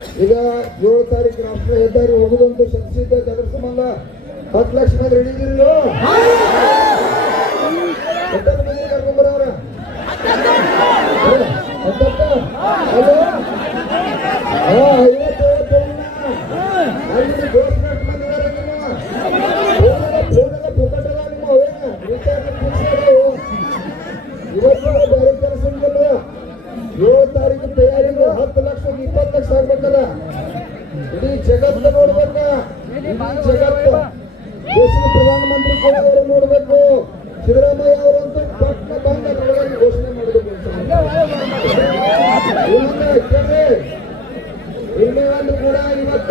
ಈಗ ಏಳು ತಾರೀಕು ರಾಷ್ಟ್ರ ಹೆದ್ದಾರಿ ಹೋಗುದಂತೂ ಶಕ್ತಿಸಿದ್ದ ಜನರ ಸಂಬಂಧ ಹತ್ತು ಲಕ್ಷ ಮಂದಿ ರೆಡಿ ಇದಿರಲು ಎಷ್ಟೊತ್ತು ಮಂದಿ ಕರ್ಕೊಂಬರವ್ರ ಹತ್ತತ್ತ ಹಲೋ ಹಾ ಇಡೀ ಜಗತ್ತು ನೋಡ್ಬೇಕ. ಇಡೀ ಜಗತ್ತು. ದೇಶದ ಪ್ರಧಾನಮಂತ್ರಿ ಕೂಡ ಅವರು ನೋಡ್ಬೇಕು. ಸಿದ್ದರಾಮಯ್ಯ ಅವರಂತೂ ಪಟ್ನ ಬಂದ ಅದ್ರೊಳಗಾಗಿ ಘೋಷಣೆ ಮಾಡಬೇಕು ಒಂದು ಕೂಡ ಇವತ್ತ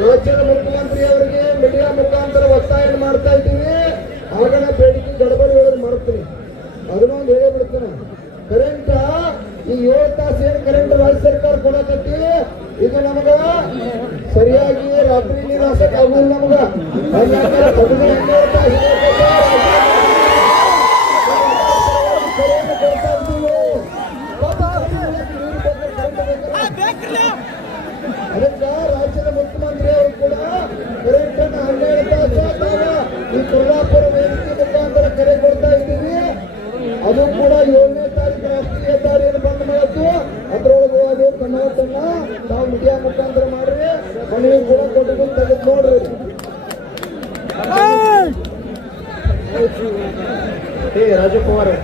ರಾಜ್ಯದ ಮುಖ್ಯಮಂತ್ರಿ ಅವರಿಗೆ ಮೀಡಿಯಾ ಮುಖಾಂತರ ಒತ್ತಾಯ ಮಾಡ್ತಾ ಇದ್ದೀವಿ. ಆಗಣ ಬೇಡಿಕೆ ಗಡಬಡಿ ಹೇಳೋದು ಮಾಡ್ತೀನಿ ಅದನ್ನೊಂದು ಹೇಳಿಬಿಡ್ತೀನಿ. ಕರೆಂಟ್ ಈ ಏಳು ತಾಸು ಏನ್ ಕರೆಂಟ್ ರಾಜ್ಯ ಸರ್ಕಾರ ಕೊಡಕತ್ತಿ ಇದು ನಮಗ ಸರಿಯಾಗಿ ರಾತ್ರಿ ನೀರು ಹಾಸಕ್ ನಮಗ ಇದ್ದೀವಿ. ಅದಕ್ಕ ರಾಜ್ಯದ ಮುಖ್ಯಮಂತ್ರಿ ಅವರು ಕೂಡ ಕರೆಂಟ್ ಅನ್ನು ಹನ್ನೆರಡು ತಾಸು ಈ ಕೊಲ್ಲಾಪುರ ವೇದಿಕೆ ಮುಖಾಂತರ ಕರೆ ಕೊಡ್ತಾ ಇದ್ದೀವಿ ಅದು ಕೂಡ ಏಳನೇ ತಾರೀಕು ರಾಷ್ಟ್ರೀಯ ಹೆದ್ದಾರಿಯನ್ನು ಬಂದ್ ಮಾಡತ್ತು ಅದ್ರೊಳಗೆ ಅದು ಕನ್ನಡತನ್ನ ನಾವು ಮೀಡಿಯಾ ಮುಖಾಂತರ ಮಾಡ್ರಿ. ಮನೆಯೂ ಕೂಡ ಕೊಟ್ಟು ತೆಗೆದು ನೋಡ್ರಿ. ಏ ರಾಜಕುಮಾರ್.